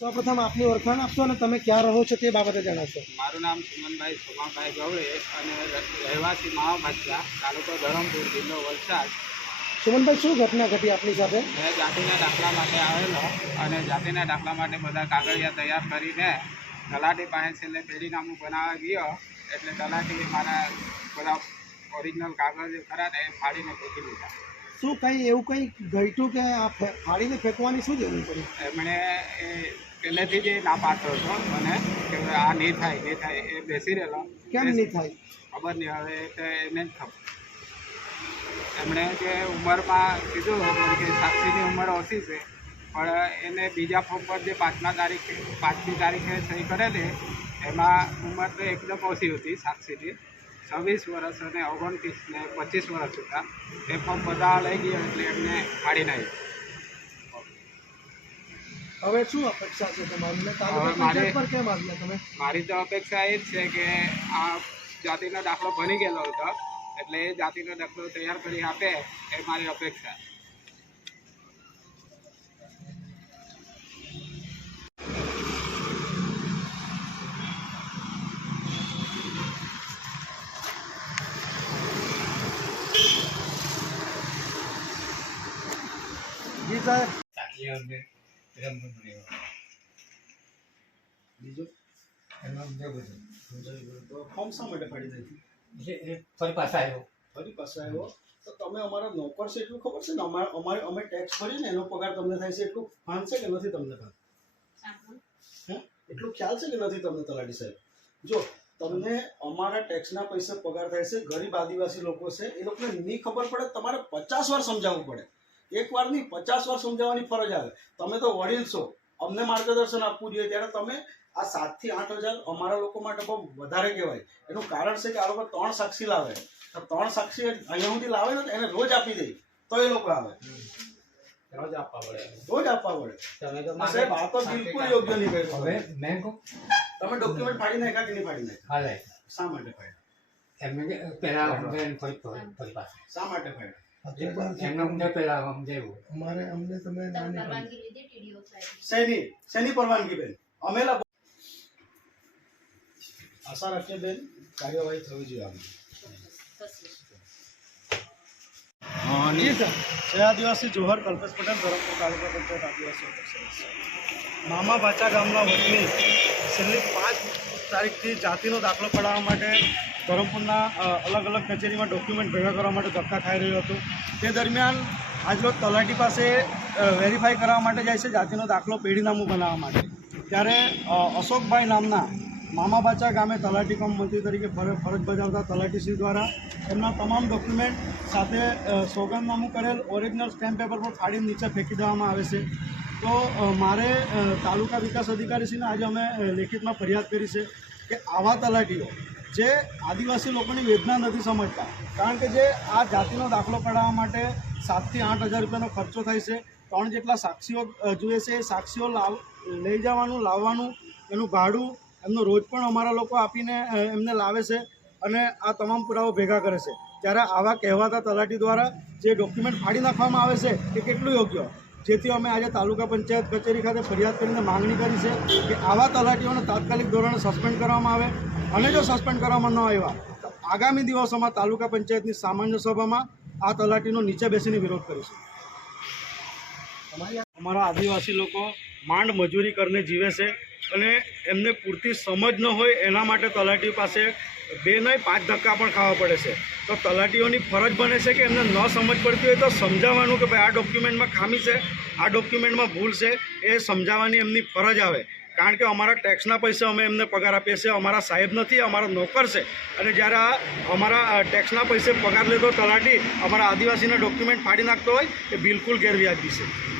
સૌપ્રથમ આપની ઓળખાણ આપશો અને તમે ક્યાં રહો છો તે બાબતે જણાવશો. મારું નામ સુમનભાઈ સોમાભાઈ ગવળે અને રહેવાસી માવાભાચા તાલુકો ધરમપુર જિલ્લો વલસાડ. સુમનભાઈ શું ઘટના ઘટી આપની સાથે? મેં જાતિના દાખલા માટે આવેલો અને જાતિના દાખલા માટે બધા કાગળિયા તૈયાર કરીને તલાટી પાસે છેલ્લે પેઢીનામું બનાવવા ગયો. એટલે તલાટી મારા બધા ઓરિજિનલ કાગળ જે ખરા ને એ ફાડીને ફેંકી દીધા. શું કંઈ એવું કંઈ ઘટ્યું કે આ ફાડીને ફેંકવાની શું જરૂર પડી? એમણે એ પહેલેથી જ એ ના પાડતો હતો મને કે આ નહીં થાય નહીં થાય એ બેસી રહેલો. કેમ નહીં થાય? ખબર નહીં હવે તો એને જ ખબર. એમણે જે ઉંમરમાં કીધું કે સાક્ષીની ઉંમર ઓછી છે પણ એને બીજા ફોર્મ પર જે પાંચમા તારીખે પાંચમી તારીખે સહી કરેલી એમાં ઉંમર તો એકદમ ઓછી હતી સાક્ષીની. છવ્વીસ વર્ષ અને ઓગણત્રીસ ને પચીસ વર્ષ હતા. એ ફોર્મ બધા લઈ ગયો એટલે એમને ફાડી નાખ્યું. હવે શું અપેક્ષા છે તમારી? પર કેમ આવ્યા તમે? મારી તો અપેક્ષા એ જ છે કે આ જાતિનો દાખલો બની ગયેલો હતો એટલે એ જાતિનો દાખલો તૈયાર કરી આપે એ મારી અપેક્ષા. જી સાહેબ. બીજું? તો ફોર્મ શા માટે ફાડી નાખ્યું ફરી પાછા આવ્યો. ફરી પાસે આવ્યો? તો તમે અમારા નોકર છે એટલું ખબર છે ને? અમારે અમારે અમે ટેક્સ ભરીએ ને એનો પગાર તમને થાય છે એટલું છે કે નથી તમને હે? એટલું ખ્યાલ છે કે નથી તમને તલાટી સાહેબ? જો તમને અમારા ટેક્સના પૈસા પગાર થાય છે ગરીબ આદિવાસી લોકો છે એ લોકોને નહીં ખબર પડે તમારે પચાસ વાર સમજાવવું પડે. એક વાર નહીં પચાસ વાર સમજાવવાની ફરજ આવે. તમે તો વડીલ છો. અમને માર્ગદર્શન આપવું જોઈએ. ત્યારે તમે આ સાતથી આઠ હજાર અમારા લોકો માટે બહુ વધારે કહેવાય. એનું કારણ છે કે આ લોકો ત્રણ સાક્ષી લાવે. તો ત્રણ સાક્ષી અહીંયા સુધી લાવે ને તો એને રોજ આપી દે. તો એ લોકો આવે. રોજ આપવા પડે. રોજ આપવા પડે. તમે તો સાહેબ આ તો બિલકુલ યોગ્ય નહીં કર્યું. હવે મેં કહું. તમે ડોક્યુમેન્ટ ફાડી નાખ્યા કે નહીં ફાડી નાખ્યા? હા શા માટે ફાડ્યા? એમને કે પેલા ફરી ફરી ફરી શા માટે ફાડ્યા? એમને અમને પેલા સમજાવ્યું અમારે અમને તમે નાની પરવાનગી લીધી ટીડીઓ સાહેબ. શેની? શેની પરવાનગી બેન? અમે આશા રાખીએ બેન કાર્યવાહી થવી જોઈએ આમાં. જય આદિવાસી જોહર કલ્પેશ પટેલ ધરમપુર તાલુકા પંચાયત આદિવાસી અધ્યક્ષ મામા ભાચા ગામના વતની છેલ્લી પાંચ તારીખથી જાતિનો દાખલો પડાવવા માટે ધરમપુરના અલગ અલગ કચેરીમાં ડોક્યુમેન્ટ ભેગા કરવા માટે ધક્કા ખાઈ રહ્યો હતો. તે દરમિયાન આજરોજ તલાટી પાસે વેરીફાઈ કરવા માટે જાય છે જાતિનો દાખલો પેઢીનામું બનાવવા માટે. ત્યારે અશોકભાઈ નામના મામા ભાચા ગામે તલાટી કમ મંત્રી તરીકે ફરજ બજાવતા તલાટીશ્રી દ્વારા એમના તમામ ડોક્યુમેન્ટ સાથે સોગંદનામું કરેલ ઓરિજિનલ સ્ટેમ્પ પેપર પર ફાડીને નીચે ફેંકી દેવામાં આવે છે. તો મારે તાલુકા વિકાસ અધિકારીશ્રીને આજે અમે લેખિતમાં ફરિયાદ કરી છે કે આવા તલાટીઓ જે આદિવાસી લોકોની વેદના નથી સમજતા. કારણ કે જે આ જાતિનો દાખલો કઢાવવા માટે સાતથી આઠ હજાર રૂપિયાનો ખર્ચો થાય છે, ત્રણ જેટલા સાક્ષીઓ જોઈએ છે, એ સાક્ષીઓ લાવ, લઈ જવાનું, લાવવાનું, એનું ભાડું, એમનો રોજ પણ અમારા લોકો આપીને એમને લાવે છે અને આ તમામ પુરાવો ભેગા કરે છે. ત્યારે આવા કહેવાતા તલાટી દ્વારા જે ડોક્યુમેન્ટ ફાડી નાખવામાં આવે છે, એ કેટલું યોગ્ય? જેથી અમે આજે તાલુકા પંચાયત કચેરી ખાતે ફરિયાદ કરીને માંગણી કરી છે કે આવા તલાટીઓને તાત્કાલિક ધોરણે સસ્પેન્ડ કરવામાં આવે અને જો સસ્પેન્ડ કરવામાં ન આવ્યા, તો આગામી દિવસોમાં તાલુકા પંચાયતની સામાન્ય સભામાં આ તલાટીનો નીચે બેસીને વિરોધ કરીશું. અમારા આદિવાસી લોકો માંડ મજૂરી કરીને જીવે છે અને એમને પૂરતી સમજ ન હોય એના માટે તલાટીઓ પાસે બે નહીં, પાંચ ધક્કા પણ ખાવા પડે છે. તો તલાટીઓની ફરજ બને છે કે એમને ન સમજ પડતી હોય તો સમજાવવાનું કે ભાઈ આ ડોક્યુમેન્ટમાં ખામી છે, આ ડોક્યુમેન્ટમાં ભૂલ છે, એ સમજાવવાની એમની ફરજ આવે. કારણ કે અમારા ટેક્સના પૈસે અમે એમને પગાર આપીએ છીએ. અમારા સાહેબ નથી, અમારા નોકર છે. અને જ્યારે અમારા ટેક્સના પૈસે પગાર લેતો તલાટી, અમારા આદિવાસીના ડોક્યુમેન્ટ ફાડી નાખતો હોય, એ બિલકુલ ગેરવ્યાજબી છે.